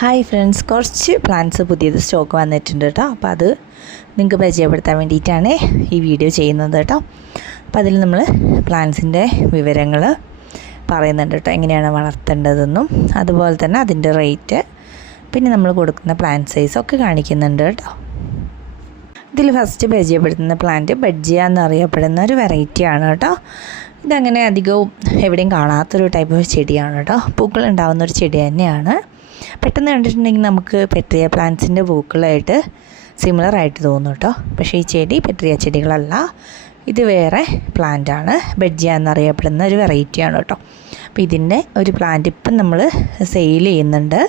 Hi friends, കുറച്ച് plants പുതിയത് stock വന്നിട്ടുണ്ട് കേട്ടോ. അപ്പോൾ അത് നിങ്ങൾക്ക് പരിചയപ്പെടുത്താൻ വേണ്ടിയിട്ടാണ് ഈ വീഡിയോ ചെയ്യുന്നത് കേട്ടോ. അപ്പോൾ അതിൽ നമ്മൾ പ്ലാന്റ്സിൻ്റെ വിവരങ്ങൾ പറയുന്നുണ്ട് കേട്ടോ, എങ്ങനെയാണ് വളർത്തേണ്ടതെന്നും അതുപോലെ തന്നെ അതിൻ്റെ റേറ്റ്, പിന്നെ നമ്മൾ കൊടുക്കുന്ന പ്ലാന്റ് സൈസൊക്കെ കാണിക്കുന്നുണ്ട് കേട്ടോ. ഇതിൽ ഫസ്റ്റ് പരിചയപ്പെടുത്തുന്ന പ്ലാന്റ് ബഡ്ജിയ എന്നറിയപ്പെടുന്ന ഒരു വെറൈറ്റിയാണ് കേട്ടോ. ഇതങ്ങനെ അധികവും എവിടെയും കാണാത്തൊരു ടൈപ്പ് ചെടിയാണ് കേട്ടോ. പൂക്കൾ ഉണ്ടാകുന്നൊരു ചെടി തന്നെയാണ്. പെട്ടെന്ന് കണ്ടിട്ടുണ്ടെങ്കിൽ നമുക്ക് പെട്രിയ പ്ലാന്റ്സിൻ്റെ പൂക്കളായിട്ട് സിമിലറായിട്ട് തോന്നും കേട്ടോ. പക്ഷേ ഈ ചെടി പെട്രിയ ചെടികളല്ല, ഇത് വേറെ പ്ലാന്റാണ്. ബഡ്ജിയ എന്നറിയപ്പെടുന്ന ഒരു വെറൈറ്റിയാണ് കേട്ടോ. അപ്പോൾ ഇതിൻ്റെ ഒരു പ്ലാന്റ് ഇപ്പം നമ്മൾ സെയിൽ ചെയ്യുന്നുണ്ട്.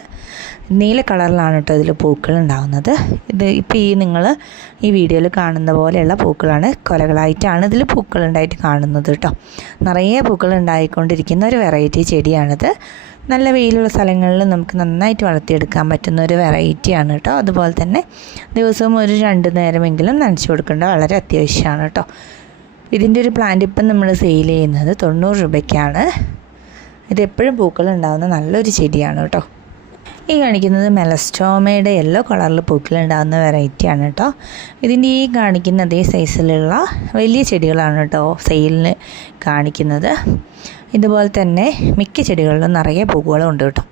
നീല കളറിലാണ് കേട്ടോ ഇതിൽ പൂക്കൾ ഉണ്ടാകുന്നത്. ഇത് ഇപ്പോൾ നിങ്ങൾ ഈ വീഡിയോയിൽ കാണുന്ന പോലെയുള്ള പൂക്കളാണ്, കൊലകളായിട്ടാണ് ഇതിൽ പൂക്കൾ ഉണ്ടായിട്ട് കാണുന്നത് കേട്ടോ. നിറയെ പൂക്കൾ ഉണ്ടായിക്കൊണ്ടിരിക്കുന്ന ഒരു വെറൈറ്റി ചെടിയാണിത്. നല്ല വെയിലുള്ള സ്ഥലങ്ങളിൽ നമുക്ക് നന്നായിട്ട് വളർത്തിയെടുക്കാൻ പറ്റുന്ന ഒരു വെറൈറ്റിയാണ് കേട്ടോ. അതുപോലെ തന്നെ ദിവസവും ഒരു 2 നേരമെങ്കിലും നനച്ചു കൊടുക്കേണ്ട വളരെ അത്യാവശ്യമാണ് കേട്ടോ. ഇതിൻ്റെ ഒരു പ്ലാന്റ് ഇപ്പം നമ്മൾ സെയിൽ ചെയ്യുന്നത് 90 രൂപയ്ക്കാണ്. ഇത് എപ്പോഴും പൂക്കൾ ഉണ്ടാകുന്ന നല്ലൊരു ചെടിയാണ് കേട്ടോ. ഈ കാണിക്കുന്നത് മെലസ്റ്റോമയുടെ യെല്ലോ കളറിൽ പൂക്കളുണ്ടാകുന്ന വെറൈറ്റിയാണ് കേട്ടോ. ഇതിൻ്റെ ഈ കാണിക്കുന്ന അതേ സൈസിലുള്ള വലിയ ചെടികളാണ് കേട്ടോ സെയിലിന് കാണിക്കുന്നത്. ഇതുപോലെ തന്നെ മിക്ക ചെടികളിലും നിറയെ പൂക്കളും ഉണ്ട് കേട്ടോ.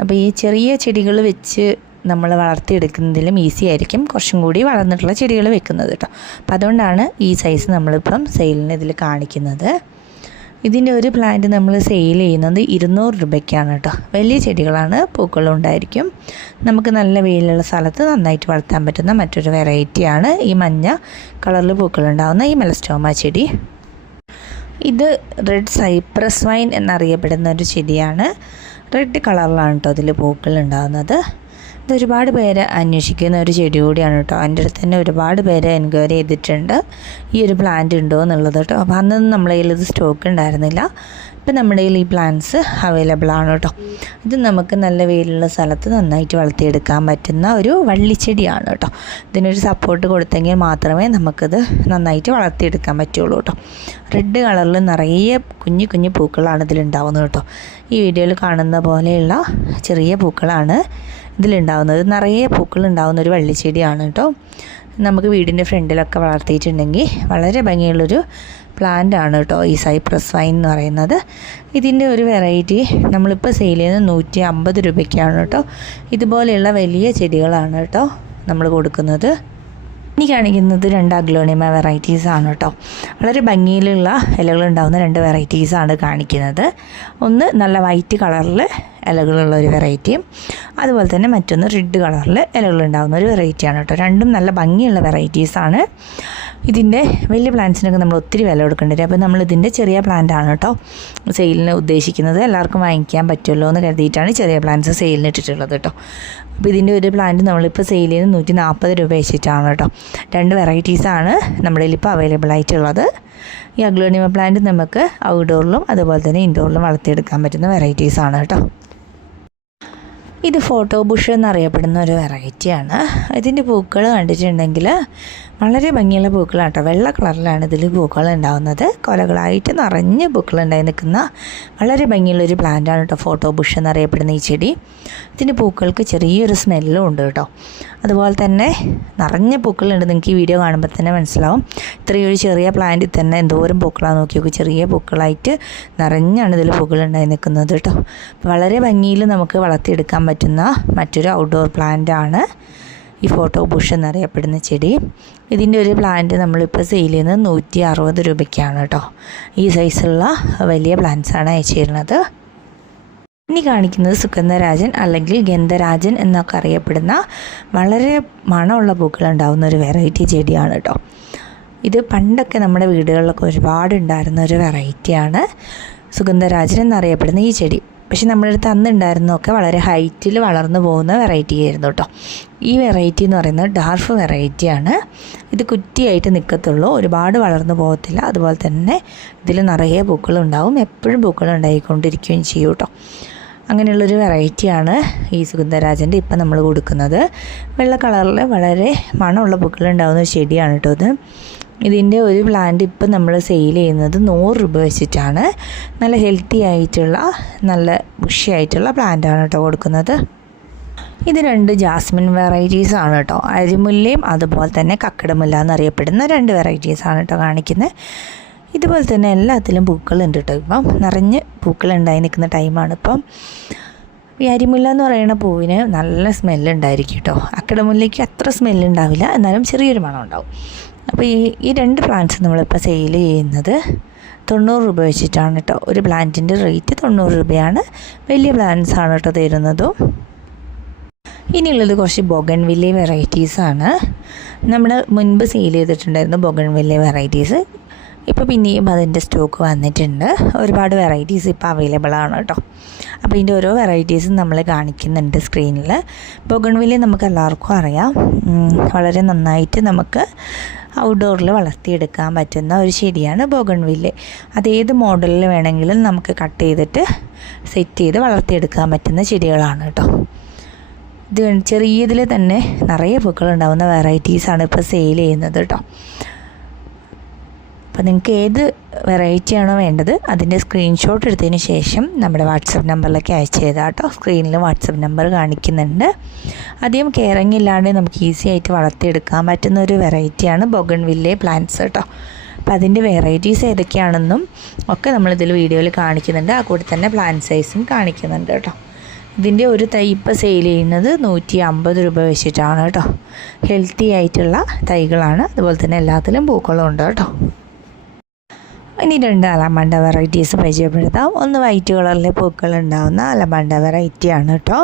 അപ്പോൾ ഈ ചെറിയ ചെടികൾ വെച്ച് നമ്മൾ വളർത്തിയെടുക്കുന്നതിലും ഈസി ആയിരിക്കും കുറച്ചും കൂടി വളർന്നിട്ടുള്ള ചെടികൾ വെക്കുന്നത് കേട്ടോ. അപ്പോൾ അതുകൊണ്ടാണ് ഈ സൈസ് നമ്മളിപ്പം സെയിലിന് ഇതിൽ കാണിക്കുന്നത്. ഇതിൻ്റെ ഒരു പ്ലാന്റ് നമ്മൾ സെയിൽ ചെയ്യുന്നത് 200 രൂപയ്ക്കാണ് കേട്ടോ. വലിയ ചെടികളാണ്, പൂക്കളും ഉണ്ടായിരിക്കും. നമുക്ക് നല്ല വെയിലുള്ള സ്ഥലത്ത് നന്നായിട്ട് വളർത്താൻ പറ്റുന്ന മറ്റൊരു വെറൈറ്റിയാണ് ഈ മഞ്ഞ കളറിൽ പൂക്കളുണ്ടാകുന്ന ഈ മെലസ്റ്റോമ ചെടി. ഇത് റെഡ് സൈപ്രസ് വൈൻ എന്നറിയപ്പെടുന്ന ഒരു ചെടിയാണ്. റെഡ് കളറിലാണ് കേട്ടോ അതിൽ പൂക്കൾ ഉണ്ടാകുന്നത്. ഇതൊരുപാട് പേര് അന്വേഷിക്കുന്ന ഒരു ചെടി കൂടിയാണ് കേട്ടോ. എൻ്റെ അടുത്ത് തന്നെ ഒരുപാട് പേര് എൻക്വയറി ചെയ്തിട്ടുണ്ട് ഈ ഒരു പ്ലാന്റ് ഉണ്ടോ എന്നുള്ളത് കേട്ടോ. അപ്പോൾ അന്നൊന്നും നമ്മുടെ കയ്യിൽ ഇത് സ്റ്റോക്ക് ഉണ്ടായിരുന്നില്ല. ഇപ്പം നമ്മുടെ കയ്യിൽ ഈ പ്ലാന്റ്സ് അവൈലബിൾ ആണ് കേട്ടോ. ഇത് നമുക്ക് നല്ല വെയിലുള്ള സ്ഥലത്ത് നന്നായിട്ട് വളർത്തിയെടുക്കാൻ പറ്റുന്ന ഒരു വള്ളിച്ചെടിയാണ് കേട്ടോ. ഇതിനൊരു സപ്പോർട്ട് കൊടുത്തെങ്കിൽ മാത്രമേ നമുക്കിത് നന്നായിട്ട് വളർത്തിയെടുക്കാൻ പറ്റുള്ളൂ കേട്ടോ. റെഡ് കളറിൽ നിറയെ കുഞ്ഞു കുഞ്ഞു പൂക്കളാണ് ഇതിലുണ്ടാവുന്നത് കേട്ടോ. ഈ വീഡിയോയിൽ കാണുന്ന പോലെയുള്ള ചെറിയ പൂക്കളാണ് ഇതിലുണ്ടാവുന്നത്. നിറയെ പൂക്കൾ ഉണ്ടാകുന്ന ഒരു വള്ളിച്ചെടിയാണ് കേട്ടോ. നമുക്ക് വീടിൻ്റെ ഫ്രണ്ടിലൊക്കെ വളർത്തിയിട്ടുണ്ടെങ്കിൽ വളരെ ഭംഗിയുള്ളൊരു പ്ലാന്റ് ആണ് കേട്ടോ ഈ സൈപ്രസ് വൈൻ എന്ന് പറയുന്നത്. ഇതിൻ്റെ ഒരു വെറൈറ്റി നമ്മളിപ്പോൾ സെയിൽ ചെയ്യുന്നത് 150 രൂപയ്ക്കാണ് കേട്ടോ. ഇതുപോലെയുള്ള വലിയ ചെടികളാണ് കേട്ടോ നമ്മൾ കൊടുക്കുന്നത്. ഇനി കാണിക്കുന്നത് 2 അഗ്ലോണിമ വെറൈറ്റീസാണ് കേട്ടോ. വളരെ ഭംഗിയിലുള്ള ഇലകളുണ്ടാകുന്ന 2 വെറൈറ്റീസാണ് കാണിക്കുന്നത്. ഒന്ന് നല്ല വൈറ്റ് കളറിൽ ഇലകളുള്ള ഒരു വെറൈറ്റിയും അതുപോലെ തന്നെ മറ്റൊന്ന് റെഡ് കളറിൽ ഇലകളുണ്ടാകുന്ന ഒരു വെറൈറ്റിയാണ് കേട്ടോ. രണ്ടും നല്ല ഭംഗിയുള്ള വെറൈറ്റീസാണ്. ഇതിൻ്റെ വലിയ പ്ലാന്റ്സിനൊക്കെ നമ്മൾ ഒത്തിരി വില കൊടുക്കേണ്ടി വരും. അപ്പോൾ നമ്മൾ ഇതിൻ്റെ ചെറിയ പ്ലാന്റാണ് കേട്ടോ സെയിലിന് ഉദ്ദേശിക്കുന്നത്. എല്ലാവർക്കും വാങ്ങിക്കാൻ പറ്റുമല്ലോ എന്ന് കരുതിയിട്ടാണ് ചെറിയ പ്ലാന്റ്സ് സെയിലിന് ഇട്ടിട്ടുള്ളത് കേട്ടോ. അപ്പോൾ ഇതിൻ്റെ ഒരു പ്ലാന്റ് നമ്മളിപ്പോൾ സെയിൽ ചെയ്യുന്നത് 140 രൂപ വെച്ചിട്ടാണ് കേട്ടോ. 2 വെറൈറ്റീസാണ് നമ്മുടെ ഇപ്പോൾ അവൈലബിൾ ആയിട്ടുള്ളത്. ഈ അഗ്ലോണിമ പ്ലാന്റ് നമുക്ക് ഔട്ട്ഡോറിലും അതുപോലെ തന്നെ ഇൻഡോറിലും വളർത്തിയെടുക്കാൻ പറ്റുന്ന വെറൈറ്റീസാണ് കേട്ടോ. ഇത് ഫോട്ടോ ബുഷ് എന്നറിയപ്പെടുന്ന ഒരു വെറൈറ്റിയാണ്. ഇതിൻ്റെ പൂക്കൾ കണ്ടിട്ടുണ്ടെങ്കിൽ വളരെ ഭംഗിയുള്ള പൂക്കളാണ് കേട്ടോ. വെള്ള കളറിലാണ് ഇതിൽ പൂക്കൾ ഉണ്ടാകുന്നത്. കൊലകളായിട്ട് നിറഞ്ഞ് പൂക്കളുണ്ടായി നിൽക്കുന്ന വളരെ ഭംഗിയുള്ളൊരു പ്ലാന്റാണ് കേട്ടോ ഫോട്ടോ ബുഷ് എന്നറിയപ്പെടുന്ന ഈ ചെടി. ഇതിൻ്റെ പൂക്കൾക്ക് ചെറിയൊരു സ്മെല്ലും ഉണ്ട് കേട്ടോ. അതുപോലെ തന്നെ നിറഞ്ഞ പൂക്കളുണ്ട്. നിങ്ങൾക്ക് ഈ വീഡിയോ കാണുമ്പോൾ തന്നെ മനസ്സിലാവും. ഇത്രയൊരു ചെറിയ പ്ലാന്റിൽ തന്നെ എന്തോരം പൂക്കളാണ് നോക്കി നോക്കി. ചെറിയ പൂക്കളായിട്ട് നിറഞ്ഞാണ് ഇതിൽ പൂക്കളുണ്ടായി നിൽക്കുന്നത് കേട്ടോ. വളരെ ഭംഗിയിൽ നമുക്ക് വളർത്തിയെടുക്കാൻ പറ്റുന്ന മറ്റൊരു ഔട്ട്ഡോർ പ്ലാന്റാണ് ഈ ഫോട്ടോ ബുഷ് എന്നറിയപ്പെടുന്ന ചെടി. ഇതിൻ്റെ ഒരു പ്ലാന്റ് നമ്മളിപ്പോൾ സെയിൽ ചെയ്യുന്നത് 160 രൂപയ്ക്കാണ് കേട്ടോ. ഈ സൈസുള്ള വലിയ പ്ലാന്റ്സാണ് അയച്ചു തരുന്നത്. ഇനി കാണിക്കുന്നത് സുഗന്ധരാജൻ അല്ലെങ്കിൽ ഗന്ധരാജൻ എന്നൊക്കെ അറിയപ്പെടുന്ന വളരെ മണമുള്ള പൂക്കളുണ്ടാകുന്ന ഒരു വെറൈറ്റി ചെടിയാണ് കേട്ടോ. ഇത് പണ്ടൊക്കെ നമ്മുടെ വീടുകളിലൊക്കെ ഒരുപാട് ഉണ്ടായിരുന്ന ഒരു വെറൈറ്റിയാണ് സുഗന്ധരാജൻ എന്നറിയപ്പെടുന്ന ഈ ചെടി. പക്ഷെ നമ്മുടെ അടുത്ത് അന്ന് ഉണ്ടായിരുന്നതൊക്കെ വളരെ ഹൈറ്റിൽ വളർന്നു പോകുന്ന വെറൈറ്റി ആയിരുന്നു കേട്ടോ. ഈ വെറൈറ്റി എന്ന് പറയുന്നത് ഡാർഫ് വെറൈറ്റിയാണ്. ഇത് കുറ്റിയായിട്ട് നിൽക്കത്തുള്ളൂ, ഒരുപാട് വളർന്നു പോകത്തില്ല. അതുപോലെ തന്നെ ഇതിൽ നിറയെ പൂക്കളുണ്ടാവും, എപ്പോഴും പൂക്കൾ ഉണ്ടായിക്കൊണ്ടിരിക്കുകയും ചെയ്യും കേട്ടോ. അങ്ങനെയുള്ളൊരു വെറൈറ്റിയാണ് ഈ സുഗന്ധരാജൻ്റെ ഇപ്പം നമ്മൾ കൊടുക്കുന്നത്. വെള്ള കളറിൽ വളരെ മണമുള്ള പൂക്കളുണ്ടാകുന്ന ഒരു ചെടിയാണ് കേട്ടോ ഇത്. ഇതിൻ്റെ ഒരു പ്ലാന്റ് ഇപ്പം നമ്മൾ സെയിൽ ചെയ്യുന്നത് 100 രൂപ വെച്ചിട്ടാണ്. നല്ല ഹെൽത്തി ആയിട്ടുള്ള നല്ല ബുഷി ആയിട്ടുള്ള പ്ലാന്റാണ് കേട്ടോ കൊടുക്കുന്നത്. ഇത് 2 ജാസ്മിൻ വെറൈറ്റീസ് ആണ് കേട്ടോ. അരിമുല്ലയും അതുപോലെ തന്നെ കക്കടമുല്ല എന്നറിയപ്പെടുന്ന 2 വെറൈറ്റീസാണ് കേട്ടോ കാണിക്കുന്നത്. ഇതുപോലെ തന്നെ എല്ലാത്തിലും പൂക്കളുണ്ട് കേട്ടോ. ഇപ്പം നിറഞ്ഞ് പൂക്കളുണ്ടായി നിൽക്കുന്ന ടൈമാണ് ഇപ്പം. ഈ അരിമുല്ല എന്ന് പറയുന്ന പൂവിന് നല്ല സ്മെല്ലുണ്ടായിരിക്കും കേട്ടോ. അക്കടമുല്ലയ്ക്ക് അത്ര സ്മെല്ലുണ്ടാവില്ല, എന്നാലും ചെറിയൊരു മണം ഉണ്ടാവും. അപ്പോൾ ഈ 2 പ്ലാന്റ്സ് നമ്മളിപ്പോൾ സെയിൽ ചെയ്യുന്നത് 90 രൂപ വെച്ചിട്ടാണ് കേട്ടോ. ഒരു പ്ലാന്റിൻ്റെ റേറ്റ് 90 രൂപയാണ്. വലിയ പ്ലാന്റ്സ് ആണ് കേട്ടോ തരുന്നതും. ഇനിയുള്ളത് കുറച്ച് ബൊഗൺവില്ല വെറൈറ്റീസാണ്. നമ്മൾ മുൻപ് സെയിൽ ചെയ്തിട്ടുണ്ടായിരുന്നു ബൊഗൺവില്ല വെറൈറ്റീസ്. ഇപ്പോൾ പിന്നെയും അതിൻ്റെ സ്റ്റോക്ക് വന്നിട്ടുണ്ട്. ഒരുപാട് വെറൈറ്റീസ് ഇപ്പോൾ അവൈലബിൾ ആണ് കേട്ടോ. അപ്പോൾ ഇതിൻ്റെ ഓരോ വെറൈറ്റീസും നമ്മൾ കാണിക്കുന്നുണ്ട് സ്ക്രീനിൽ. ബൊഗൺവില്ല നമുക്ക് എല്ലാവർക്കും അറിയാം, വളരെ നന്നായിട്ട് നമുക്ക് ഔട്ട്ഡോറിൽ വളർത്തിയെടുക്കാൻ പറ്റുന്ന ഒരു ചെടിയാണ് ബൊഗൺവില്ല. അതേത് മോഡലിൽ വേണമെങ്കിലും നമുക്ക് കട്ട് ചെയ്തിട്ട് സെറ്റ് ചെയ്ത് വളർത്തിയെടുക്കാൻ പറ്റുന്ന ചെടികളാണ് കേട്ടോ. ഇത് ചെറിയതിൽ തന്നെ നിറയെ പൂക്കളുണ്ടാവുന്ന വെറൈറ്റീസാണ് ഇപ്പോൾ സെയിൽ ചെയ്യുന്നത് കേട്ടോ. അപ്പോൾ നിങ്ങൾക്ക് ഏത് വെറൈറ്റിയാണോ വേണ്ടത് അതിൻ്റെ സ്ക്രീൻഷോട്ട് എടുത്തതിന് ശേഷം നമ്മുടെ വാട്സപ്പ് നമ്പറിലേക്ക് അയച്ചു ചെയ്താൽ കേട്ടോ. സ്ക്രീനിൽ വാട്സപ്പ് നമ്പർ കാണിക്കുന്നുണ്ട്. അധികം കെയറിങ് ഇല്ലാണ്ട് നമുക്ക് ഈസി ആയിട്ട് വളർത്തിയെടുക്കാൻ പറ്റുന്ന ഒരു വെറൈറ്റിയാണ് ബൊഗൺവില്ല പ്ലാന്റ്സ് കേട്ടോ. അപ്പോൾ അതിൻ്റെ വെറൈറ്റീസ് ഏതൊക്കെയാണെന്നും ഒക്കെ നമ്മളിതിൽ വീഡിയോയിൽ കാണിക്കുന്നുണ്ട്. ആ കൂടെ തന്നെ പ്ലാന്റ് സൈസും കാണിക്കുന്നുണ്ട് കേട്ടോ. ഇതിൻ്റെ ഒരു തൈ ഇപ്പോൾ സെയിൽ ചെയ്യുന്നത് 150 രൂപ വെച്ചിട്ടാണ് കേട്ടോ. ഹെൽത്തി ആയിട്ടുള്ള തൈകളാണ്. അതുപോലെ തന്നെ എല്ലാത്തിലും പൂക്കളും ഉണ്ട് കേട്ടോ. ഇനി 2 അലമാണ്ട വെറൈറ്റീസ് പരിചയപ്പെടുത്താം. ഒന്ന് വൈറ്റ് കളറിലെ പൂക്കളുണ്ടാവുന്ന അലമാണ്ട വെറൈറ്റിയാണ് കേട്ടോ.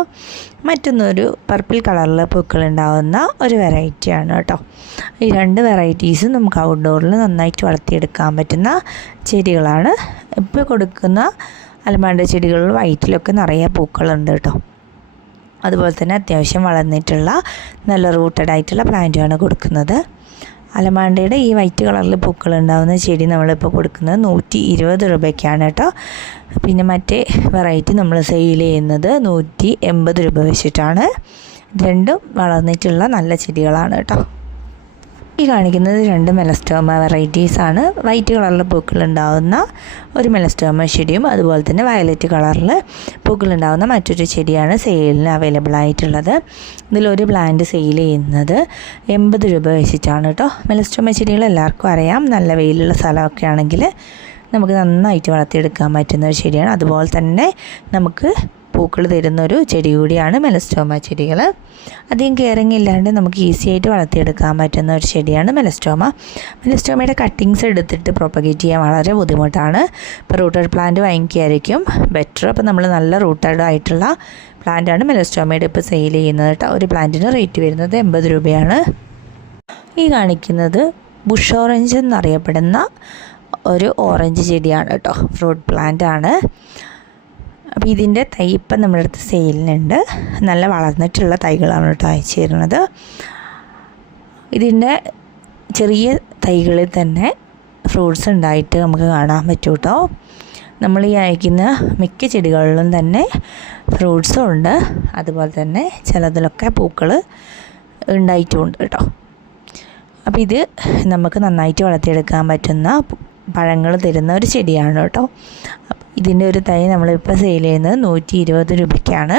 മറ്റൊന്നൊരു പർപ്പിൾ കളറിലെ പൂക്കളുണ്ടാവുന്ന ഒരു വെറൈറ്റിയാണ് കേട്ടോ. ഈ 2 വെറൈറ്റീസും നമുക്ക് ഔട്ട്ഡോറിൽ നന്നായിട്ട് വളർത്തിയെടുക്കാൻ പറ്റുന്ന ചെടികളാണ്. ഇപ്പോൾ കൊടുക്കുന്ന അലമാണ്ട ചെടികളിൽ വൈറ്റിലൊക്കെ നിറയെ പൂക്കളുണ്ട് കേട്ടോ. അതുപോലെ തന്നെ അത്യാവശ്യം വളർന്നിട്ടുള്ള നല്ല റൂട്ടഡ് ആയിട്ടുള്ള പ്ലാന്റാണ് കൊടുക്കുന്നത്. അലമാണ്ടയുടെ ഈ വൈറ്റ് കളറിൽ പൂക്കളുണ്ടാകുന്ന ചെടി നമ്മളിപ്പോൾ കൊടുക്കുന്നത് 120 രൂപയ്ക്കാണ് കേട്ടോ. പിന്നെ മറ്റേ വെറൈറ്റി നമ്മൾ സെയിൽ ചെയ്യുന്നത് 180 രൂപ വെച്ചിട്ടാണ്. രണ്ടും വളർന്നിട്ടുള്ള നല്ല ചെടികളാണ് കേട്ടോ. ഈ കാണിക്കുന്നത് 2 മെലസ്റ്റോമ വെറൈറ്റീസാണ്. വൈറ്റ് കളറിൽ പൂക്കളുണ്ടാകുന്ന ഒരു മെലസ്റ്റോമ ചെടിയും അതുപോലെ തന്നെ വയലറ്റ് കളറിൽ പൂക്കളുണ്ടാകുന്ന മറ്റൊരു ചെടിയാണ് സെയിലിന് അവൈലബിൾ ആയിട്ടുള്ളത്. ഇതിലൊരു പ്ലാന്റ് സെയിൽ ചെയ്യുന്നത് 80 രൂപ വെച്ചിട്ടാണ് കേട്ടോ. മെലസ്റ്റോമ ചെടികൾ എല്ലാവർക്കും അറിയാം, നല്ല വെയിലുള്ള സ്ഥലമൊക്കെ ആണെങ്കിൽ നമുക്ക് നന്നായിട്ട് വളർത്തിയെടുക്കാൻ പറ്റുന്ന ഒരു ചെടിയാണ്. അതുപോലെ തന്നെ നമുക്ക് പൂക്കൾ തരുന്നൊരു ചെടി കൂടിയാണ് മെലസ്റ്റോമ ചെടികൾ. അധികം കെയറിങ് ഇല്ലാണ്ട് നമുക്ക് ഈസി ആയിട്ട് വളർത്തിയെടുക്കാൻ പറ്റുന്ന ഒരു ചെടിയാണ് മെലസ്റ്റോമ. മെലസ്റ്റോമയുടെ കട്ടിങ്സ് എടുത്തിട്ട് പ്രൊപ്പഗേറ്റ് ചെയ്യാൻ വളരെ ബുദ്ധിമുട്ടാണ്. ഇപ്പോൾ റൂട്ടഡ് പ്ലാന്റ് വാങ്ങിക്കുകയായിരിക്കും ബെറ്റർ. അപ്പോൾ നമ്മൾ നല്ല റൂട്ടഡ് ആയിട്ടുള്ള പ്ലാന്റാണ് മെലസ്റ്റോമയുടെ ഇപ്പോൾ സെയിൽ ചെയ്യുന്നത് കേട്ടോ. ഒരു പ്ലാന്റിന് റേറ്റ് വരുന്നത് 80 രൂപയാണ്. ഈ കാണിക്കുന്നത് ബുഷ് ഓറഞ്ച് എന്നറിയപ്പെടുന്ന ഒരു ഓറഞ്ച് ചെടിയാണ് കേട്ടോ. ഫ്രൂട്ട് പ്ലാന്റ് ആണ്. അപ്പോൾ ഇതിൻ്റെ തൈ ഇപ്പം നമ്മുടെ അടുത്ത് സെയിലിനുണ്ട്. നല്ല വളർന്നിട്ടുള്ള തൈകളാണ് കേട്ടോ അയച്ചു തരുന്നത്. ഇതിൻ്റെ ചെറിയ തൈകളിൽ തന്നെ ഫ്രൂട്ട്സ് ഉണ്ടായിട്ട് നമുക്ക് കാണാൻ പറ്റും കേട്ടോ. നമ്മൾ ഈ അയക്കുന്ന മിക്ക ചെടികളിലും തന്നെ ഫ്രൂട്ട്സും ഉണ്ട്. അതുപോലെ തന്നെ ചിലതിലൊക്കെ പൂക്കൾ ഉണ്ടായിട്ടുമുണ്ട് കേട്ടോ. അപ്പോൾ ഇത് നമുക്ക് നന്നായിട്ട് വളർത്തിയെടുക്കാൻ പറ്റുന്ന പഴങ്ങൾ തരുന്ന ഒരു ചെടിയാണ് കേട്ടോ. ഇതിൻ്റെ ഒരു തൈ നമ്മളിപ്പോൾ സെയിൽ ചെയ്യുന്നത് 120 രൂപയ്ക്കാണ്.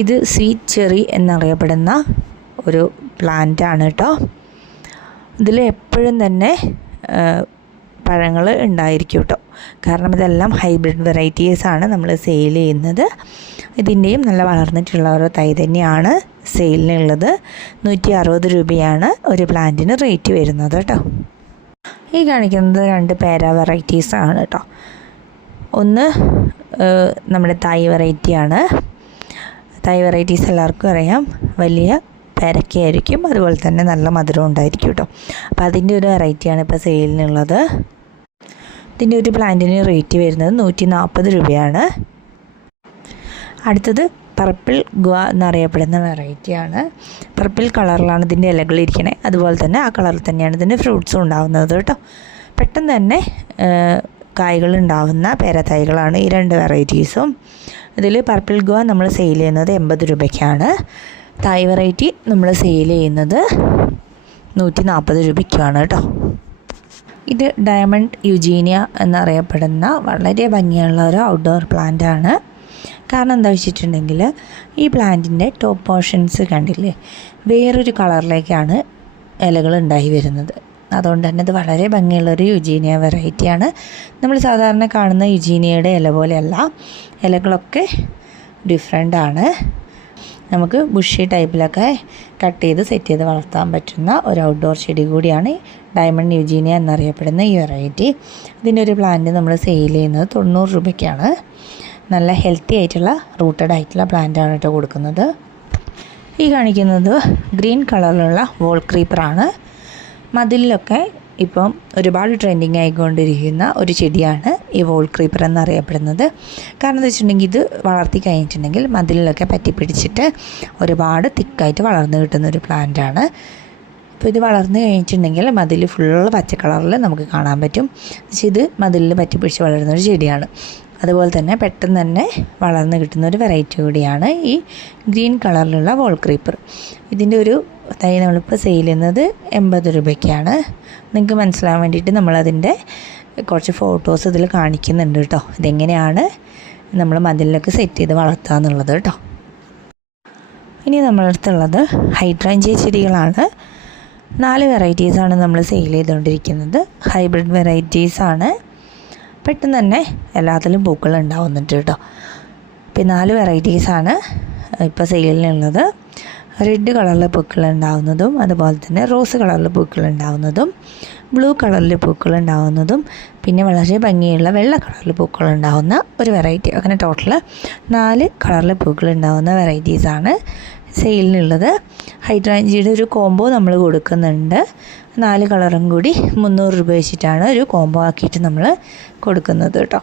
ഇത് സ്വീറ്റ് ചെറി എന്നറിയപ്പെടുന്ന ഒരു പ്ലാന്റാണ് കേട്ടോ. ഇതിൽ എപ്പോഴും തന്നെ പഴങ്ങൾ ഉണ്ടായിരിക്കും കേട്ടോ. കാരണം ഇതെല്ലാം ഹൈബ്രിഡ് വെറൈറ്റീസാണ് നമ്മൾ സെയിൽ ചെയ്യുന്നത്. ഇതിൻ്റെയും നല്ല വളർന്നിട്ടുള്ള ഒരു തൈ തന്നെയാണ് സെയിലിനുള്ളത്. 160 രൂപയാണ് ഒരു പ്ലാന്റിന് റേറ്റ് വരുന്നത് കേട്ടോ. ഈ കാണിക്കുന്നത് 2 പേര വെറൈറ്റീസാണ് കേട്ടോ. ഒന്ന് നമ്മുടെ തായ് വെറൈറ്റിയാണ്. തായ് വെറൈറ്റീസ് എല്ലാവർക്കും അറിയാം, വലിയ പേരക്കയായിരിക്കും, അതുപോലെ തന്നെ നല്ല മധുരം ഉണ്ടായിരിക്കും കേട്ടോ. അപ്പോൾ അതിൻ്റെ ഒരു വെറൈറ്റിയാണ് ഇപ്പോൾ സെയിലിനുള്ളത്. ഇതിൻ്റെ ഒരു പ്ലാന്റിന് റേറ്റ് വരുന്നത് 140 രൂപയാണ്. അടുത്തത് പർപ്പിൾ ഗ്വ എന്നറിയപ്പെടുന്ന വെറൈറ്റിയാണ്. പർപ്പിൾ കളറിലാണ് ഇതിൻ്റെ ഇലകൾ ഇരിക്കണേ. അതുപോലെ തന്നെ ആ കളറിൽ തന്നെയാണ് ഇതിൻ്റെ ഫ്രൂട്ട്സും ഉണ്ടാകുന്നത് കേട്ടോ. പെട്ടെന്ന് തന്നെ കായ്കൾ ഉണ്ടാകുന്ന പേരത്തൈകളാണ് ഈ 2 വെറൈറ്റീസും. ഇതിൽ പർപ്പിൾ ഗ്വ നമ്മൾ സെയിൽ ചെയ്യുന്നത് 80 രൂപയ്ക്കാണ്. തായ് വെറൈറ്റി നമ്മൾ സെയിൽ ചെയ്യുന്നത് 140 രൂപയ്ക്കാണ് കേട്ടോ. ഇത് ഡയമണ്ട് യുജീനിയ എന്നറിയപ്പെടുന്ന വളരെ ഭംഗിയുള്ള ഒരു ഔട്ട്ഡോർ പ്ലാന്റാണ്. കാരണം എന്താ വെച്ചിട്ടുണ്ടെങ്കിൽ ഈ പ്ലാന്റിൻ്റെ ടോപ്പ് പോർഷൻസ് കണ്ടില്ലേ, വേറൊരു കളറിലേക്കാണ് ഇലകൾ ഉണ്ടായി വരുന്നത്. അതുകൊണ്ട് തന്നെ ഇത് വളരെ ഭംഗിയുള്ളൊരു യുജീനിയ വെറൈറ്റിയാണ്. നമ്മൾ സാധാരണ കാണുന്ന യുജീനിയയുടെ ഇല പോലെയല്ല, ഇലകളൊക്കെ ഡിഫറെൻ്റാണ്. നമുക്ക് ബുഷി ടൈപ്പിലൊക്കെ കട്ട് ചെയ്ത് സെറ്റ് ചെയ്ത് വളർത്താൻ പറ്റുന്ന ഒരു ഔട്ട്ഡോർ ചെടി കൂടിയാണ് ഡയമണ്ട് യുജീനിയ എന്നറിയപ്പെടുന്ന ഈ വെറൈറ്റി. ഇതിൻ്റെ ഒരു പ്ലാന്റ് നമ്മൾ സെയിൽ ചെയ്യുന്നത് 90 രൂപയ്ക്കാണ്. നല്ല ഹെൽത്തി ആയിട്ടുള്ള റൂട്ടഡ് ആയിട്ടുള്ള പ്ലാന്റാണ് കേട്ടോ കൊടുക്കുന്നത്. ഈ കാണിക്കുന്നത് ഗ്രീൻ കളറിലുള്ള വോൾ ക്രീപ്പറാണ്. മതിലിലൊക്കെ ഇപ്പം ഒരുപാട് ട്രെൻഡിങ് ആയിക്കൊണ്ടിരിക്കുന്ന ഒരു ചെടിയാണ് ഈ വോൾ ക്രീപ്പർ എന്നറിയപ്പെടുന്നത്. കാരണം എന്താ വെച്ചിട്ടുണ്ടെങ്കിൽ ഇത് വളർത്തി കഴിഞ്ഞിട്ടുണ്ടെങ്കിൽ മതിലിലൊക്കെ പറ്റി പിടിച്ചിട്ട് ഒരുപാട് തിക്കായിട്ട് വളർന്നു കിട്ടുന്ന ഒരു പ്ലാന്റാണ്. അപ്പോൾ ഇത് വളർന്നു കഴിഞ്ഞിട്ടുണ്ടെങ്കിൽ മതിൽ ഫുള്ള് പച്ച കളറിൽ നമുക്ക് കാണാൻ പറ്റും. പക്ഷേ ഇത് മതിലിൽ പറ്റി പിടിച്ച് വളരുന്നൊരു ചെടിയാണ്. അതുപോലെ തന്നെ പെട്ടെന്ന് തന്നെ വളർന്ന് കിട്ടുന്ന ഒരു വെറൈറ്റി കൂടിയാണ് ഈ ഗ്രീൻ കളറിലുള്ള വോൾ ക്രീപ്പർ. ഇതിൻ്റെ ഒരു തൈ നമ്മളിപ്പോൾ സെയിൽ ചെയ്യുന്നത് 80 രൂപയ്ക്കാണ്. നിങ്ങൾക്ക് മനസ്സിലാൻ വേണ്ടിയിട്ട് നമ്മളതിൻ്റെ കുറച്ച് ഫോട്ടോസ് ഇതിൽ കാണിക്കുന്നുണ്ട് കേട്ടോ, ഇതെങ്ങനെയാണ് നമ്മൾ മതിലിലൊക്കെ സെറ്റ് ചെയ്ത് വളർത്തുക എന്നുള്ളത് കേട്ടോ. ഇനി നമ്മളടുത്തുള്ളത് ഹൈഡ്രാഞ്ചിയ ചെടികളാണ്. 4 വെറൈറ്റീസാണ് നമ്മൾ സെയിൽ ചെയ്തുകൊണ്ടിരിക്കുന്നത്. ഹൈബ്രിഡ് വെറൈറ്റീസാണ്. പെട്ടെന്ന് തന്നെ എല്ലാത്തിലും പൂക്കൾ ഉണ്ടാവുന്നുണ്ട് കേട്ടോ. ഇപ്പോൾ 4 വെറൈറ്റീസാണ് ഇപ്പോൾ സെയിലിനുള്ളത്. റെഡ് കളറിൽ പൂക്കൾ ഉണ്ടാവുന്നതും, അതുപോലെ തന്നെ റോസ് കളറിൽ പൂക്കൾ ഉണ്ടാവുന്നതും, ബ്ലൂ കളറിൽ പൂക്കൾ ഉണ്ടാവുന്നതും, പിന്നെ വളരെ ഭംഗിയുള്ള വെള്ള കളറിൽ പൂക്കൾ ഉണ്ടാവുന്ന ഒരു വെറൈറ്റി. അങ്ങനെ ടോട്ടൽ 4 കളറിൽ പൂക്കൾ ഉണ്ടാവുന്ന വെറൈറ്റീസാണ് സെയിലിനുള്ളത്. ഹൈഡ്രാഞ്ചിയുടെ ഒരു കോംബോ നമ്മൾ കൊടുക്കുന്നുണ്ട്. 4 കളറും കൂടി 300 രൂപ വെച്ചിട്ടാണ് ഒരു കോംബോ ആക്കിയിട്ട് നമ്മൾ കൊടുക്കുന്നത് കേട്ടോ.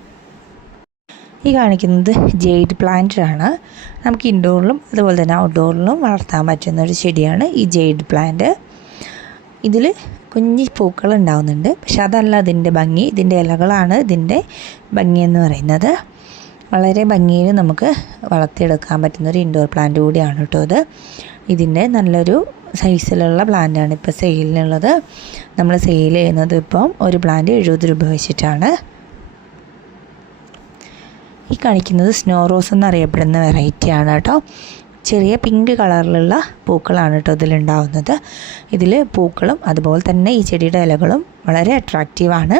ഈ കാണിക്കുന്നത് ജെയ്ഡ് പ്ലാന്റാണ്. നമുക്ക് ഇൻഡോറിലും അതുപോലെ തന്നെ ഔട്ട്ഡോറിലും വളർത്താൻ പറ്റുന്ന ഒരു ചെടിയാണ് ഈ ജെയ്ഡ് പ്ലാന്റ്. ഇതിൽ കുഞ്ഞി പൂക്കൾ ഉണ്ടാവുന്നുണ്ട്, പക്ഷെ അതല്ല ഇതിൻ്റെ ഭംഗി. ഇതിൻ്റെ ഇലകളാണ് ഇതിൻ്റെ ഭംഗി എന്ന് പറയുന്നത്. വളരെ ഭംഗിയിൽ നമുക്ക് വളർത്തിയെടുക്കാൻ പറ്റുന്നൊരു ഇൻഡോർ പ്ലാന്റ് കൂടിയാണ് കേട്ടോ ഇത്. ഇതിൻ്റെ നല്ലൊരു സൈസിലുള്ള പ്ലാന്റാണ് ഇപ്പോൾ സെയിലിനുള്ളത്. നമ്മൾ സെയിൽ ചെയ്യുന്നത് ഇപ്പം ഒരു പ്ലാന്റ് 70 രൂപ വെച്ചിട്ടാണ്. ഈ കാണിക്കുന്നത് സ്നോ റോസ് എന്നറിയപ്പെടുന്ന വെറൈറ്റിയാണ് കേട്ടോ. ചെറിയ പിങ്ക് കളറിലുള്ള പൂക്കളാണ് കേട്ടോ ഇതിലുണ്ടാവുന്നത്. ഇതിൽ പൂക്കളും അതുപോലെ തന്നെ ഈ ചെടിയുടെ ഇലകളും വളരെ അട്രാക്റ്റീവാണ്.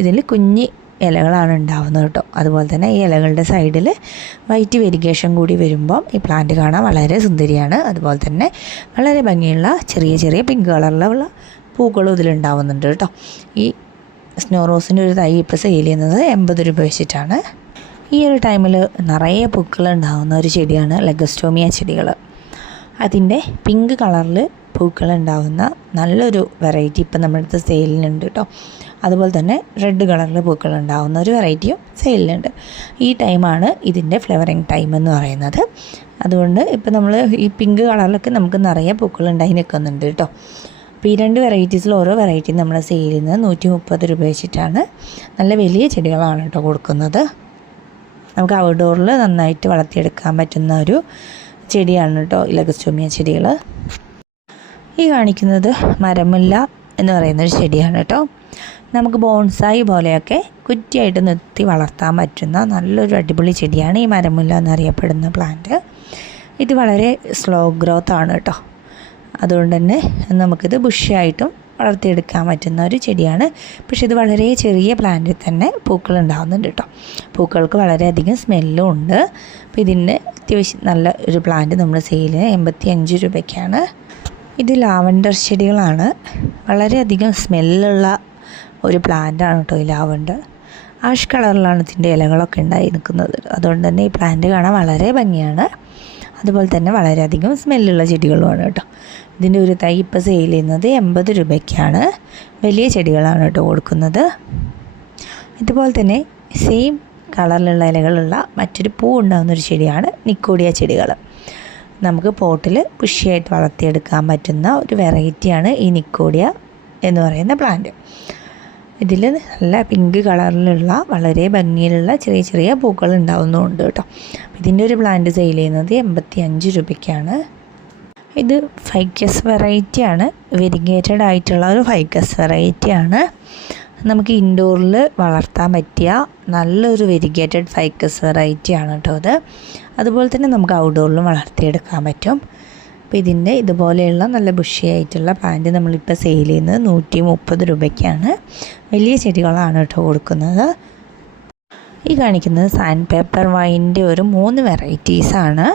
ഇതിൽ കുഞ്ഞി ഇലകളാണ് ഉണ്ടാവുന്നത് കേട്ടോ. അതുപോലെ തന്നെ ഈ ഇലകളുടെ സൈഡിൽ വൈറ്റ് വെരിഗേഷൻ കൂടി വരുമ്പം ഈ പ്ലാന്റ് കാണാൻ വളരെ സുന്ദരിയാണ്. അതുപോലെ തന്നെ വളരെ ഭംഗിയുള്ള ചെറിയ ചെറിയ പിങ്ക് കളറിലുള്ള പൂക്കളും ഇതിലുണ്ടാവുന്നുണ്ട് കേട്ടോ. ഈ സ്നോ റോസിൻ്റെ ഒരു തൈ ഇപ്പോൾ സെയിൽ ചെയ്യുന്നത് 80 രൂപ വെച്ചിട്ടാണ്. ഈ ഒരു ടൈമിൽ നിറയെ പൂക്കൾ ഉണ്ടാകുന്ന ഒരു ചെടിയാണ് ലെഗസ്റ്റോമിയ ചെടികൾ. അതിൻ്റെ പിങ്ക് കളറിൽ പൂക്കൾ ഉണ്ടാകുന്ന നല്ലൊരു വെറൈറ്റി ഇപ്പം നമ്മുടെ അടുത്ത് സെയിലിനുണ്ട് കേട്ടോ. അതുപോലെ തന്നെ റെഡ് കളറിൽ പൂക്കൾ ഉണ്ടാകുന്ന ഒരു വെറൈറ്റിയും സെയിലിനുണ്ട്. ഈ ടൈമാണ് ഇതിൻ്റെ ഫ്ലവറിങ് ടൈം എന്ന് പറയുന്നത്. അതുകൊണ്ട് ഇപ്പോൾ നമ്മൾ ഈ പിങ്ക് കളറിലൊക്കെ നമുക്ക് നിറയെ പൂക്കൾ ഉണ്ടായി നിൽക്കുന്നുണ്ട് കേട്ടോ. അപ്പോൾ ഈ 2 വെറൈറ്റീസിൽ ഓരോ വെറൈറ്റിയും നമ്മൾ സെയിൽ ചെയ്യുന്നത് 130 രൂപ വെച്ചിട്ടാണ്. നല്ല വലിയ ചെടികളാണ് കേട്ടോ കൊടുക്കുന്നത്. നമുക്ക് ഔട്ട്ഡോറിൽ നന്നായിട്ട് വളർത്തിയെടുക്കാൻ പറ്റുന്ന ഒരു ചെടിയാണ് കേട്ടോ ലെഗസ്റ്റോമിയ ചെടികൾ. ഈ കാണിക്കുന്നത് മരമുല്ല എന്ന് പറയുന്നൊരു ചെടിയാണ് കേട്ടോ. നമുക്ക് ബോൺസായി പോലെയൊക്കെ കുറ്റിയായിട്ട് നിർത്തി വളർത്താൻ പറ്റുന്ന നല്ലൊരു അടിപൊളി ചെടിയാണ് ഈ മരമുല്ല എന്നറിയപ്പെടുന്ന പ്ലാന്റ്. ഇത് വളരെ സ്ലോ ഗ്രോത്ത് ആണ് കേട്ടോ. അതുകൊണ്ട് തന്നെ നമുക്കിത് ബുഷിയായിട്ടും വളർത്തിയെടുക്കാൻ പറ്റുന്ന ഒരു ചെടിയാണ്. പക്ഷേ ഇത് വളരെ ചെറിയ പ്ലാന്റിൽ തന്നെ പൂക്കൾ ഉണ്ടാകുന്നുണ്ട് കേട്ടോ. പൂക്കൾക്ക് വളരെയധികം സ്മെല്ലും ഉണ്ട്. അപ്പോൾ ഇതിൻ്റെ അത്യാവശ്യം നല്ല ഒരു പ്ലാന്റ് നമ്മൾ സെയിൽ 85 രൂപയ്ക്കാണ്. ഇത് ലാവൻഡർ ചെടികളാണ്. വളരെയധികം സ്മെല്ലുള്ള ഒരു പ്ലാന്റാണ് കേട്ടോ ഈ ലാവൻഡർ. ആഷ് കളറിലാണ് ഇതിൻ്റെ ഇലകളൊക്കെ ഉണ്ടായി നിൽക്കുന്നത്. അതുകൊണ്ട് തന്നെ ഈ പ്ലാന്റ് കാണാൻ വളരെ ഭംഗിയാണ്. അതുപോലെ തന്നെ വളരെയധികം സ്മെല്ലുള്ള ചെടികളുമാണ് കേട്ടോ. ഇതിൻ്റെ ഒരു തൈ ഇപ്പോൾ സെയിൽ ചെയ്യുന്നത് 80 രൂപയ്ക്കാണ്. വലിയ ചെടികളാണ് കേട്ടോ കൊടുക്കുന്നത്. ഇതുപോലെ തന്നെ സെയിം കളറിലുള്ള ഇലകളുള്ള മറ്റൊരു പൂ ഉണ്ടാകുന്നൊരു ചെടിയാണ് നിക്കോഡിയ ചെടികൾ. നമുക്ക് പോട്ടിൽ പുഷിയായിട്ട് വളർത്തിയെടുക്കാൻ പറ്റുന്ന ഒരു വെറൈറ്റിയാണ് ഈ നിക്കോഡിയ എന്ന് പറയുന്ന പ്ലാന്റ്. ഇതിൽ നല്ല പിങ്ക് കളറിലുള്ള വളരെ ഭംഗിയിലുള്ള ചെറിയ ചെറിയ പൂക്കൾ ഉണ്ടാവുന്നുണ്ട് കേട്ടോ. ഇതിൻ്റെ ഒരു പ്ലാന്റ് സെയിൽ ചെയ്യുന്നത് 85 രൂപയ്ക്കാണ്. ഇത് ഫൈക്കസ് വെറൈറ്റിയാണ്. വെരിഗേറ്റഡ് ആയിട്ടുള്ള ഒരു ഫൈക്കസ് വെറൈറ്റിയാണ്. നമുക്ക് ഇൻഡോറിൽ വളർത്താൻ പറ്റിയ നല്ലൊരു വെരിഗേറ്റഡ് ഫൈക്കസ് വെറൈറ്റി ആണ് കേട്ടോ അത്. അതുപോലെ തന്നെ നമുക്ക് ഔട്ട്ഡോറിലും വളർത്തിയെടുക്കാൻ പറ്റും. അപ്പോൾ ഇതിൻ്റെ ഇതുപോലെയുള്ള നല്ല ബുഷിയായിട്ടുള്ള പ്ലാന്റ് നമ്മളിപ്പോൾ സെയിൽ ചെയ്യുന്നത് 130 രൂപയ്ക്കാണ്. വലിയ ചെടികളാണ് കേട്ടോ കൊടുക്കുന്നത്. ഈ കാണിക്കുന്നത് സാൻഡ് പേപ്പർ വൈൻ്റെ ഒരു 3 വെറൈറ്റീസാണ്.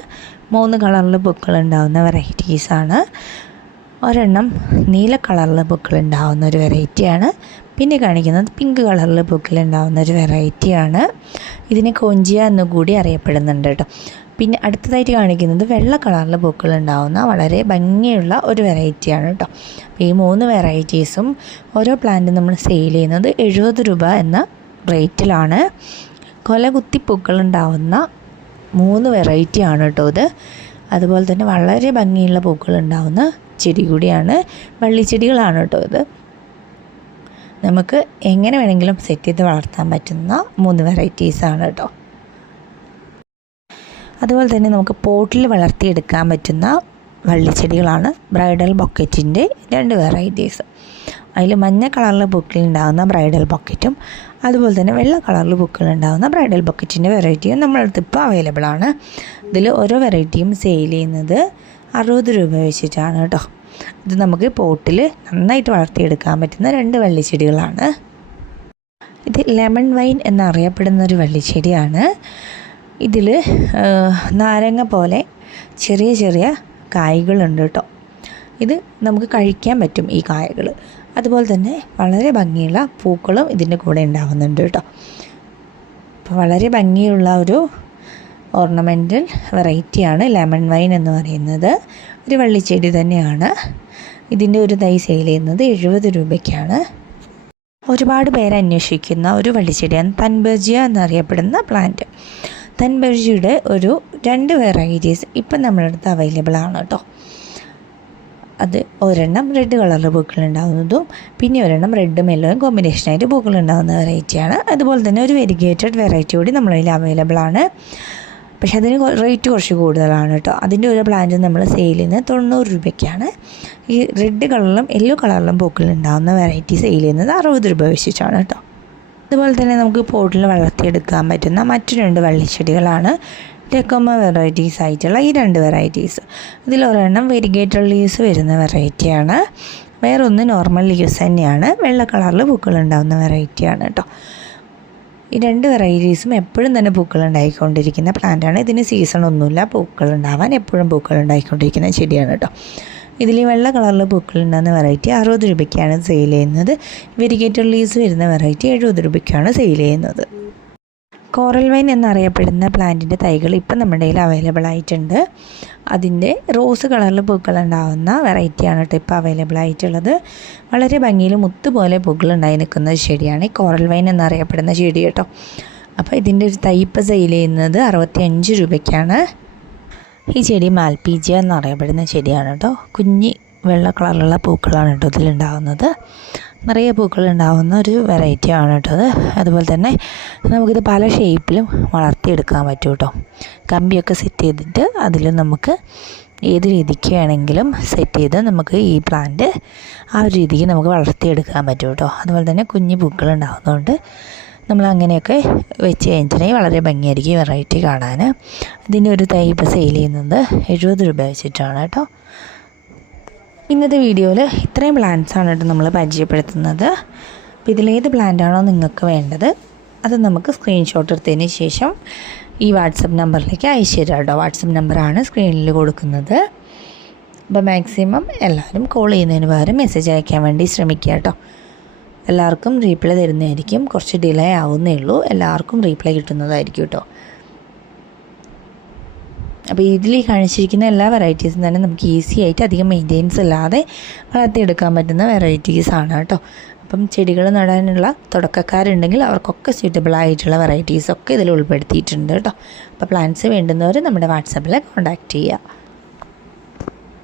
3 കളറിൽ പൂക്കളുണ്ടാവുന്ന വെറൈറ്റീസാണ്. ഒരെണ്ണം നീല കളറിൽ പൂക്കളുണ്ടാവുന്ന ഒരു വെറൈറ്റിയാണ്. പിന്നെ കാണിക്കുന്നത് പിങ്ക് കളറിൽ പൂക്കളുണ്ടാവുന്ന ഒരു വെറൈറ്റിയാണ്. ഇതിനെ കോഞ്ചിയ എന്നുകൂടി അറിയപ്പെടുന്നുണ്ട് കേട്ടോ. പിന്നെ അടുത്തതായിട്ട് കാണിക്കുന്നത് വെള്ള കളറിൽ പൂക്കളുണ്ടാവുന്ന വളരെ ഭംഗിയുള്ള ഒരു വെറൈറ്റിയാണ് കേട്ടോ. അപ്പോൾ ഈ 3 വെറൈറ്റീസും ഓരോ പ്ലാന്റും നമ്മൾ സെയിൽ ചെയ്യുന്നത് 70 രൂപ എന്ന റേറ്റിലാണ്. കൊലകുത്തി പൂക്കളുണ്ടാവുന്ന 3 വെറൈറ്റിയാണ് കേട്ടോ ഇത്. അതുപോലെ തന്നെ വളരെ ഭംഗിയുള്ള പൂക്കളുണ്ടാവുന്ന ചെടി കൂടിയാണ്. വള്ളിച്ചെടികളാണ് കേട്ടോ ഇത്. നമുക്ക് എങ്ങനെ വേണമെങ്കിലും സെറ്റ് ചെയ്ത് വളർത്താൻ പറ്റുന്ന 3 വെറൈറ്റീസാണ് കേട്ടോ. അതുപോലെ തന്നെ നമുക്ക് പോട്ടിൽ വളർത്തിയെടുക്കാൻ പറ്റുന്ന വള്ളിച്ചെടികളാണ് ബ്രൈഡൽ ബൊക്കറ്റിൻ്റെ 2 വെറൈറ്റീസ്. അതിൽ മഞ്ഞ കളറിൽ പൂക്കളുണ്ടാകുന്ന ബ്രൈഡൽ ബൊക്കറ്റും അതുപോലെ തന്നെ വെള്ള കളറിൽ പൂക്കളുണ്ടാകുന്ന ബ്രൈഡൽ ബൊക്കറ്റിൻ്റെ വെറൈറ്റിയും നമ്മളടുത്ത് ഇപ്പോൾ അവൈലബിൾ ആണ്. ഇതിൽ ഓരോ വെറൈറ്റിയും സെയിൽ ചെയ്യുന്നത് 60 രൂപ വെച്ചിട്ടാണ് കേട്ടോ. ഇത് നമുക്ക് പോട്ടിൽ നന്നായിട്ട് വളർത്തിയെടുക്കാൻ പറ്റുന്ന 2 വള്ളിച്ചെടികളാണ്. ഇത് ലെമൺ വൈൻ എന്നറിയപ്പെടുന്ന ഒരു വള്ളിച്ചെടിയാണ്. ഇതിൽ നാരങ്ങ പോലെ ചെറിയ ചെറിയ കായ്കളുണ്ട് കേട്ടോ. ഇത് നമുക്ക് കഴിക്കാൻ പറ്റും ഈ കായകൾ. അതുപോലെ തന്നെ വളരെ ഭംഗിയുള്ള പൂക്കളും ഇതിൻ്റെ കൂടെ ഉണ്ടാകുന്നുണ്ട് കേട്ടോ. അപ്പോൾ വളരെ ഭംഗിയുള്ള ഒരു ഓർണമെൻ്റൽ വെറൈറ്റിയാണ് ലെമൺ വൈൻ എന്ന് പറയുന്നത്. ഒരു വള്ളിച്ചെടി തന്നെയാണ്. ഇതിൻ്റെ ഒരു തൈ സെയിൽ ചെയ്യുന്നത് 70 രൂപയ്ക്കാണ്. ഒരുപാട് പേര് അന്വേഷിക്കുന്ന ഒരു വള്ളിച്ചെടിയാണ് തൻബർജിയ എന്നറിയപ്പെടുന്ന പ്ലാന്റ്. തൻബർജിയുടെ ഒരു 2 വെറൈറ്റീസ് ഇപ്പം നമ്മുടെ അടുത്ത് അവൈലബിൾ ആണ് കേട്ടോ. അത് ഒരെണ്ണം റെഡ് കളറിൽ പൂക്കളുണ്ടാകുന്നതും പിന്നെ ഒരെണ്ണം റെഡും യെല്ലോയും കോമ്പിനേഷനായിട്ട് പൂക്കളുണ്ടാകുന്ന വെറൈറ്റിയാണ്. അതുപോലെ തന്നെ ഒരു വെരിഗേറ്റഡ് വെറൈറ്റി കൂടി നമ്മളതിൽ അവൈലബിൾ ആണ്. പക്ഷേ അതിന് റേറ്റ് കുറച്ച് കൂടുതലാണ് കേട്ടോ. അതിൻ്റെ ഒരു പ്ലാന്റ് നമ്മൾ സെയിൽ ചെയ്യുന്നത് 90 രൂപയ്ക്കാണ്. ഈ റെഡ് കളറിലും യെല്ലോ കളറിലും പൂക്കളുണ്ടാകുന്ന വെറൈറ്റി സെയിൽ ചെയ്യുന്നത് 60 രൂപ വെച്ചിട്ടാണ് കേട്ടോ. അതുപോലെ തന്നെ നമുക്ക് പോട്ടിൽ വളർത്തിയെടുക്കാൻ പറ്റുന്ന മറ്റു 2 വള്ളിച്ചെടികളാണ് ടെക്കോമ വെറൈറ്റീസ് ആയിട്ടുള്ള ഈ 2 വെറൈറ്റീസ്. ഇതിലൊരെണ്ണം വെരിഗേറ്റഡ് ലീവ്സ് വരുന്ന വെറൈറ്റിയാണ്. വേറൊന്ന് നോർമൽ ലീവ്സ് തന്നെയാണ്. വെള്ള കളറിൽ പൂക്കളുണ്ടാകുന്ന വെറൈറ്റിയാണ് കേട്ടോ. ഈ 2 വെറൈറ്റീസും എപ്പോഴും തന്നെ പൂക്കളുണ്ടായിക്കൊണ്ടിരിക്കുന്ന പ്ലാന്റാണ്. ഇതിന് സീസണൊന്നുമില്ല. പൂക്കളുണ്ടാവാൻ എപ്പോഴും പൂക്കളുണ്ടായിക്കൊണ്ടിരിക്കുന്ന ചെടിയാണ് കേട്ടോ. ഇതിൽ വെള്ള കളറിൽ പൂക്കളുണ്ടാകുന്ന വെറൈറ്റി 60 രൂപയ്ക്കാണ് സെയിൽ ചെയ്യുന്നത്. വെരിഗേറ്റഡ് ലീവ്സ് വരുന്ന വെറൈറ്റി 70 രൂപയ്ക്കാണ് സെയിൽ ചെയ്യുന്നത്. കോറൽ വൈൻ എന്നറിയപ്പെടുന്ന പ്ലാന്റിൻ്റെ തൈകൾ ഇപ്പം നമ്മുടെ കയ്യിൽ അവൈലബിൾ ആയിട്ടുണ്ട്. അതിൻ്റെ റോസ് കളറിൽ പൂക്കളുണ്ടാകുന്ന വെറൈറ്റിയാണ് കേട്ടോ ഇപ്പോൾ അവൈലബിൾ ആയിട്ടുള്ളത്. വളരെ ഭംഗിയിൽ മുത്തുപോലെ പൂക്കളുണ്ടായി നിൽക്കുന്ന ചെടിയാണ് ഈ കോറൽ വൈൻ എന്നറിയപ്പെടുന്ന ചെടി കേട്ടോ. അപ്പോൾ ഇതിൻ്റെ ഒരു തൈ ഇപ്പോൾ സെയിൽ ചെയ്യുന്നത് 65 രൂപയ്ക്കാണ്. ഈ ചെടി മാൽപീജിയ എന്നറിയപ്പെടുന്ന ചെടിയാണ് കേട്ടോ. കുഞ്ഞി വെള്ള കളറിലുള്ള പൂക്കളാണ് കേട്ടോ ഇതിലുണ്ടാകുന്നത്. നിറയെ പൂക്കളുണ്ടാകുന്ന ഒരു വെറൈറ്റി ആണ് കേട്ടോ അത്. അതുപോലെ തന്നെ നമുക്കിത് പല ഷേപ്പിലും വളർത്തിയെടുക്കാൻ പറ്റും കേട്ടോ. കമ്പിയൊക്കെ സെറ്റ് ചെയ്തിട്ട് അതിൽ നമുക്ക് ഏത് രീതിക്ക് വേണമെങ്കിലും സെറ്റ് ചെയ്ത് നമുക്ക് ഈ പ്ലാന്റ് ആ ഒരു രീതിക്ക് നമുക്ക് വളർത്തിയെടുക്കാൻ പറ്റും കേട്ടോ. അതുപോലെ തന്നെ കുഞ്ഞു പൂക്കളുണ്ടാകുന്നതുകൊണ്ട് നമ്മൾ അങ്ങനെയൊക്കെ വെച്ച് കഴിഞ്ഞിട്ടുണ്ടെങ്കിൽ വളരെ ഭംഗിയായിരിക്കും ഈ വെറൈറ്റി കാണാൻ. ഇതിൻ്റെ ഒരു തൈ ഇപ്പോൾ സെയിൽ ചെയ്യുന്നത് 70 രൂപ വെച്ചിട്ടാണ് കേട്ടോ. ഇന്നത്തെ വീഡിയോയിൽ ഇത്രയും പ്ലാന്റ്സാണ് കേട്ടോ നമ്മൾ പരിചയപ്പെടുത്തുന്നത്. അപ്പോൾ ഇതിലേത് പ്ലാന്റാണോ നിങ്ങൾക്ക് വേണ്ടത് അത് നമുക്ക് സ്ക്രീൻഷോട്ട് എടുത്തതിന് ശേഷം ഈ വാട്സപ്പ് നമ്പറിലേക്ക് അയച്ചു തരാം കേട്ടോ. വാട്സപ്പ് നമ്പറാണ് സ്ക്രീനിൽ കൊടുക്കുന്നത്. അപ്പോൾ മാക്സിമം എല്ലാവരും കോൾ ചെയ്യുന്നതിന് പകരം മെസ്സേജ് അയക്കാൻ വേണ്ടി ശ്രമിക്കുക കേട്ടോ. എല്ലാവർക്കും റീപ്ലൈ തരുന്നതായിരിക്കും. കുറച്ച് ഡിലേ ആവുന്നേ ഉള്ളൂ. എല്ലാവർക്കും റീപ്ലൈ കിട്ടുന്നതായിരിക്കും കേട്ടോ. അപ്പോൾ ഇതിൽ കാണിച്ചിരിക്കുന്ന എല്ലാ വെറൈറ്റീസും തന്നെ നമുക്ക് ഈസി ആയിട്ട് അധികം മെയിൻ്റെനൻസ് ഇല്ലാതെ വളർത്തിയെടുക്കാൻ പറ്റുന്ന വെറൈറ്റീസാണ് കേട്ടോ. അപ്പം ചെടികൾ നടാനുള്ള തുടക്കക്കാരുണ്ടെങ്കിൽ അവർക്കൊക്കെ സ്യൂട്ടബിൾ ആയിട്ടുള്ള വെറൈറ്റീസൊക്കെ ഇതിൽ ഉൾപ്പെടുത്തിയിട്ടുണ്ട് കേട്ടോ. അപ്പോൾ പ്ലാന്റ്സ് വേണ്ടുന്നവർ നമ്മുടെ വാട്സാപ്പിൽ കോൺടാക്റ്റ് ചെയ്യുക.